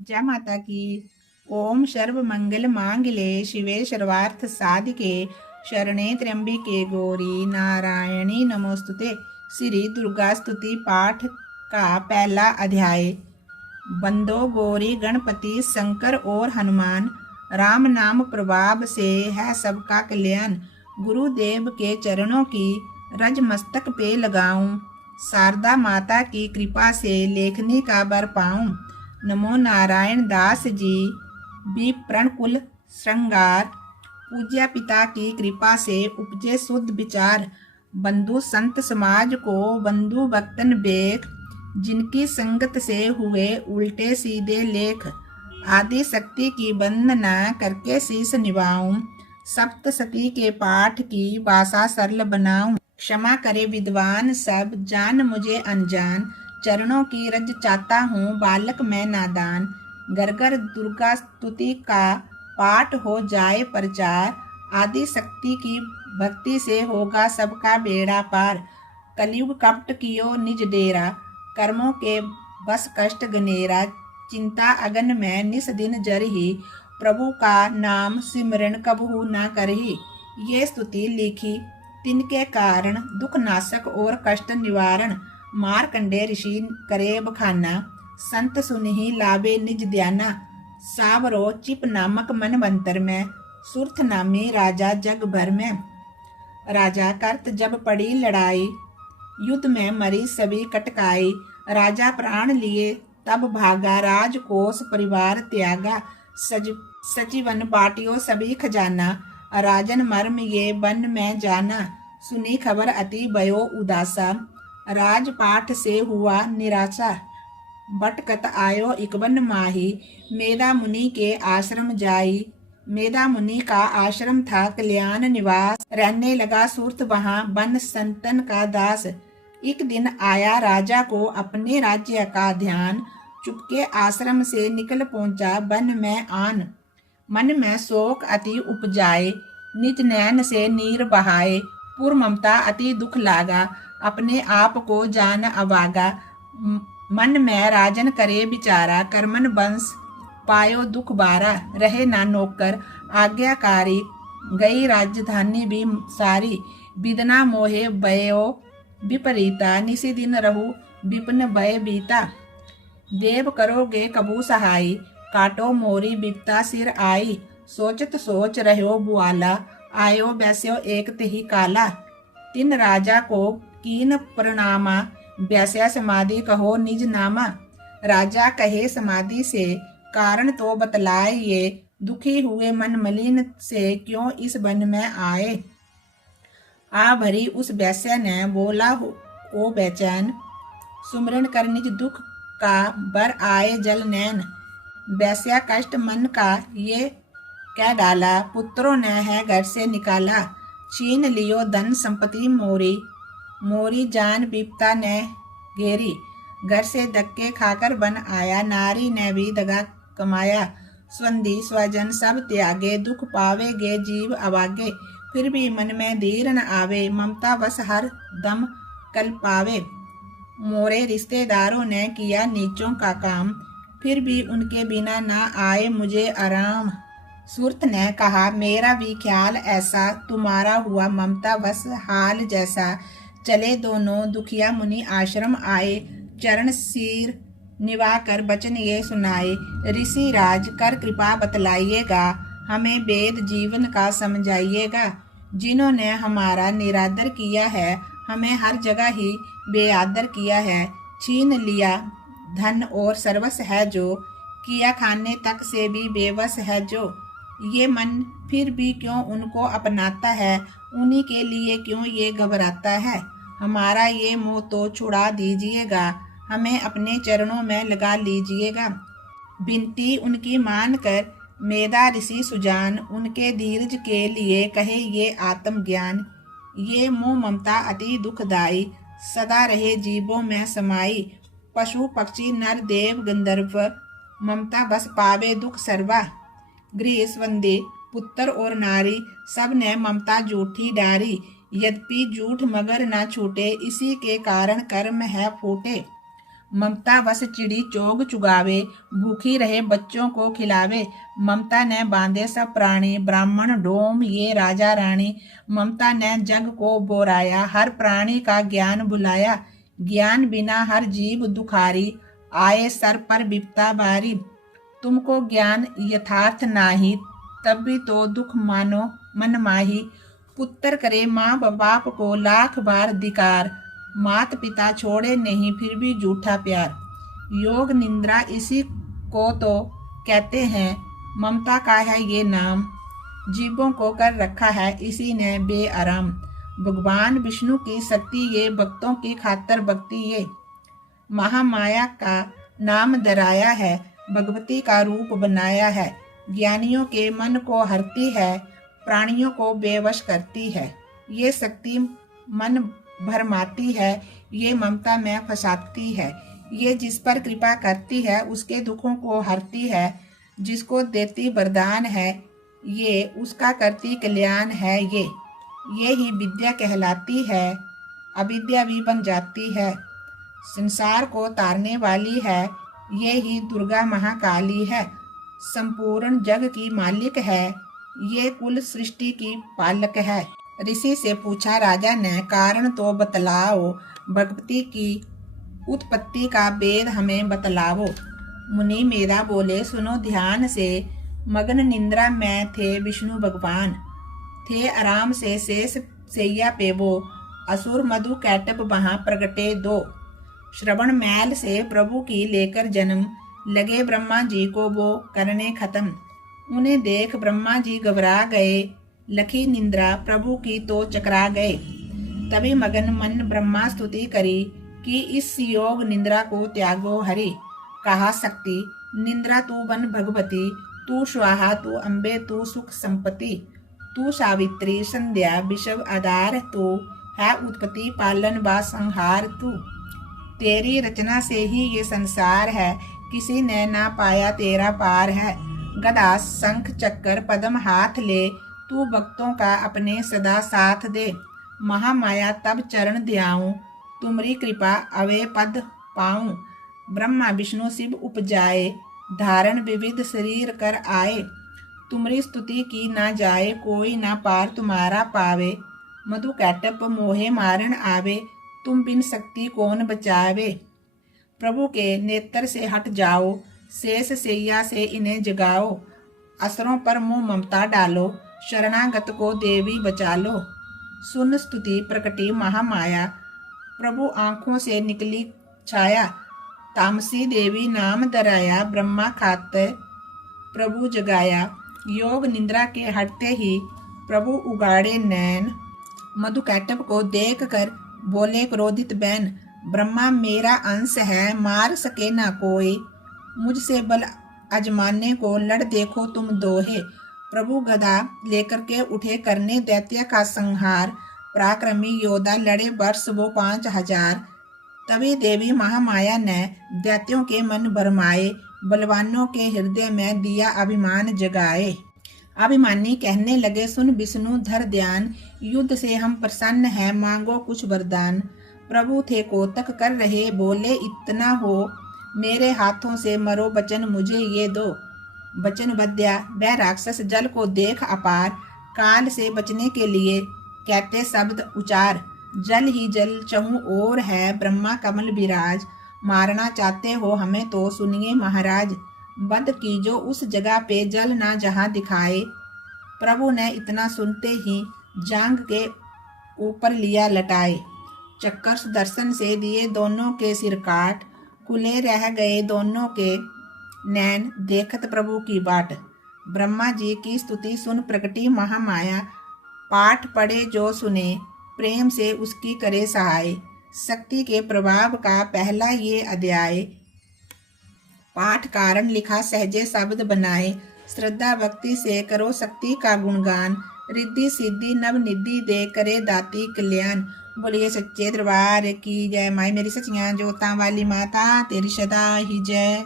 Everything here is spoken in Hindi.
जय माता की। ओम सर्व मंगल मांगले शिवे सर्वार्थ साधिके शरणे त्र्यंबिके गौरी नारायणी नमोस्तुते। श्री दुर्गा स्तुति पाठ का पहला अध्याय। बंदो गौरी गणपति शंकर और हनुमान, राम नाम प्रभाव से है सबका कल्याण। गुरुदेव के चरणों की रज मस्तक पे लगाऊं, शारदा माता की कृपा से लेखनी का बर पाऊं। नमो नारायण दास जी विप्रण कुल श्रृंगार, पूज्य पिता की कृपा से उपजे शुद्ध विचार। बंधु संत समाज को बंधु भक्तन बेख, जिनकी संगत से हुए उल्टे सीधे लेख। आदि शक्ति की वंदना करके शीश निभाऊं, सप्तशती के पाठ की भाषा सरल बनाऊं। क्षमा करे विद्वान सब, जान मुझे अनजान, चरणों की रज चाहता हूँ बालक मैं नादान। घर घर दुर्गा स्तुति का पाठ हो जाए प्रचार, आदि शक्ति की भक्ति से होगा सबका बेड़ा पार। कलयुग कपट कियो निज डेरा, कर्मों के बस कष्ट गनेरा। चिंता अगन में निस दिन जरही, प्रभु का नाम सिमरन कबहू न करही। ये स्तुति लिखी तिनके कारण, दुख नाशक और कष्ट निवारण। मारकंडे ऋषि करे बखाना, संत सुनहि लावे निज ध्याना। सावरो चिप नामक मनवंतर में, सुरथ नामी राजा जग भर में। राजा करत जब पड़ी लड़ाई, युद्ध में मरी सभी कटकाई। राजा प्राण लिए तब भागा, राजकोष परिवार त्यागा। सजीवन बाटियो सभी खजाना, राजन मर्म ये वन में जाना। सुनी खबर अति भयो उदासा, राजपाठ से हुआ निराशा। भटकत आयो इकवन माही, मेधा मुनि के आश्रम जाई। मेधा मुनि का आश्रम था कल्याण निवास, रहने लगा सुरत वहाँ बन संतन का दास। एक दिन आया राजा को अपने राज्य का ध्यान, चुपके आश्रम से निकल पहुंचा वन में आन। मन में शोक अति उपजाए, निज नैन से नीर बहाए। पूर्व ममता अति दुख लागा, अपने आप को जान अभागा। मन में राजन करे बिचारा, करमन वंश पायो दुख बारा। रहे ना नौकर आज्ञाकारी, गई राजधानी भी सारी। बिदना मोहे भयो विपरीता, निसी दिन रहू विपिन भय बीता। देव करोगे कबू सहाई, काटो मोरी बिपता सिर आई। सोचत सोच रहो बुआला, आयो बैस्यो एक तिही काला। तिन राजा को कीन प्रणामा, बैस्या समाधि कहो निज नामा। राजा कहे समाधि से, कारण तो बतलाए ये। दुखी हुए मन मलिन से, क्यों इस वन में आए। आ भरी उस बैस्या ने, बोला हो बेचैन। सुमरन कर निज दुख का, बर आए जल नैन। बैस्या कष्ट मन का ये कह डाला, पुत्रों ने है घर से निकाला। छीन लियो धन संपत्ति मोरी, मोरी जान विपता ने घेरी। घर से धक्के खाकर बन आया, नारी ने भी दगा कमाया। स्वंधी स्वजन सब त्यागे, दुख पावेगे जीव अभागे। फिर भी मन में धीर न आवे, ममता बस हर दम कल पावे। मोरे रिश्तेदारों ने किया नीचों का काम, फिर भी उनके बिना ना आए मुझे आराम। सुरत ने कहा मेरा भी ख्याल ऐसा, तुम्हारा हुआ ममता बस हाल जैसा। चले दोनों दुखिया मुनि आश्रम आए, चरण सिर निभा कर वचन ये सुनाए। ऋषि राज कर कृपा बतलाइएगा, हमें वेद जीवन का समझाइएगा। जिन्होंने हमारा निरादर किया है, हमें हर जगह ही बेआदर किया है। छीन लिया धन और सर्वस्व है जो, किया खाने तक से भी बेबस है जो। ये मन फिर भी क्यों उनको अपनाता है, उन्हीं के लिए क्यों ये घबराता है। हमारा ये मोह तो छुड़ा दीजिएगा, हमें अपने चरणों में लगा लीजिएगा। विनती उनकी मानकर मेधा ऋषि सुजान, उनके धीरज के लिए कहे ये आत्मज्ञान। ये मोह ममता अति दुखदाई, सदा रहे जीवों में समाई। पशु पक्षी नर देव गंधर्व, ममता बस पावे दुख सर्वा। गृह स्वंदे पुत्र और नारी, सब ने ममता झूठी डारी। यद्यपि झूठ मगर न छूटे, इसी के कारण कर्म है फूटे। ममता वश चिड़ी चोग चुगावे, भूखी रहे बच्चों को खिलावे। ममता ने बांधे सब प्राणी, ब्राह्मण डोम ये राजा रानी। ममता ने जग को बोराया, हर प्राणी का ज्ञान बुलाया। ज्ञान बिना हर जीव दुखारी, आए सर पर विपता बारी। तुमको ज्ञान यथार्थ नाही, तब भी तो दुख मानो मन माही। पुत्र करे माँ बाप को लाख बार धिकार, मात पिता छोड़े नहीं फिर भी झूठा प्यार। योग निंद्रा इसी को तो कहते हैं, ममता का है ये नाम। जीवों को कर रखा है इसी ने बेआराम। भगवान विष्णु की शक्ति ये, भक्तों की खातर भक्ति ये। महामाया का नाम धराया है, भगवती का रूप बनाया है। ज्ञानियों के मन को हरती है, प्राणियों को बेवश करती है। ये शक्ति मन भरमाती है, ये ममता में फंसाती है। ये जिस पर कृपा करती है उसके दुखों को हरती है। जिसको देती वरदान है ये, उसका करती कल्याण है ये ही विद्या कहलाती है, अविद्या भी बन जाती है। संसार को तारने वाली है, ये ही दुर्गा महाकाली है। संपूर्ण जग की मालिक है, ये कुल सृष्टि की पालक है। ऋषि से पूछा राजा ने, कारण तो बतलाओ, भगवती की उत्पत्ति का वेद हमें बतलाओ। मुनि मेरा बोले सुनो ध्यान से, मगन निंद्रा में थे विष्णु भगवान। थे आराम से शेष सैया पे वो, असुर मधु कैटब वहां प्रगटे दो। श्रवण मैल से प्रभु की लेकर जन्म, लगे ब्रह्मा जी को वो करने खत्म। उन्हें देख ब्रह्मा जी घबरा गए, लखी निंद्रा प्रभु की तो चकरा गए। तभी मगन मन ब्रह्मा स्तुति करी, कि इस योग निंद्रा को त्यागो हरि। कहा शक्ति निंद्रा तू बन भगवती, तू स्वाहा तू अम्बे तू सुख संपत्ति। तू सावित्री संध्या विषव आधार, तू है उत्पत्ति पालन व संहार तू। तेरी रचना से ही ये संसार है, किसी ने ना पाया तेरा पार है। गदा शंख चक्कर पद्म हाथ ले, तू भक्तों का अपने सदा साथ दे। महामाया तब चरण ध्याऊं, तुमरी कृपा अवे पद पाऊं। ब्रह्मा विष्णु शिव उपजाए, धारण विविध शरीर कर आए। तुमरी स्तुति की ना जाए, कोई ना पार तुम्हारा पावे। मधु कैटप मोहे मारण आवे, तुम बिन शक्ति कौन बचावे। प्रभु के नेत्र से हट जाओ, शेष सैया से इन्हें जगाओ। असरों पर मुँह ममता डालो, शरणागत को देवी बचा लो। सुन स्तुति प्रकटी महामाया, प्रभु आंखों से निकली छाया। तामसी देवी नाम धराया, ब्रह्मा खातर प्रभु जगाया। योग निंद्रा के हटते ही प्रभु उगाड़े नैन, मधु कैटप को देख कर बोले क्रोधित बैन। ब्रह्मा मेरा अंश है, मार सके ना कोई। मुझसे बल अजमाने को लड़ देखो तुम दोहे। प्रभु गदा लेकर के उठे करने दैत्य का संहार। पराक्रमी योद्धा लड़े वर्ष वो 5000। तभी देवी महामाया ने दैत्यों के मन भरमाए, बलवानों के हृदय में दिया अभिमान जगाए। अभिमानी कहने लगे सुन विष्णु धर ध्यान, युद्ध से हम प्रसन्न हैं मांगो कुछ वरदान। प्रभु थे कोतक कर रहे, बोले इतना हो मेरे हाथों से मरो बचन मुझे ये दो। बचन बद्या वह राक्षस जल को देख अपार, काल से बचने के लिए कहते शब्द उचार। जल ही जल चहु और है, ब्रह्मा कमल विराज। मारना चाहते हो हमें तो सुनिए महाराज। बंद कीजो उस जगह पे जल ना जहाँ दिखाए। प्रभु ने इतना सुनते ही जांग के ऊपर लिया लटाए। चक्कर सुदर्शन से दिए दोनों के सिर काट, खुले रह गए दोनों के नैन देखत प्रभु की बाट। ब्रह्मा जी की स्तुति सुन प्रकटी महामाया, पाठ पढ़े जो सुने प्रेम से उसकी करे सहाय। शक्ति के प्रभाव का पहला ये अध्याय, पाठ कारण लिखा सहजे शब्द बनाए। श्रद्धा भक्ति से करो शक्ति का गुणगान, रिद्धि सिद्धि नव निधि दे करे दाती कल्याण। बोलिए सच्चे दरबार की जय। माई मेरी सचियां जोतां वाली माता तेरी सदा ही जय।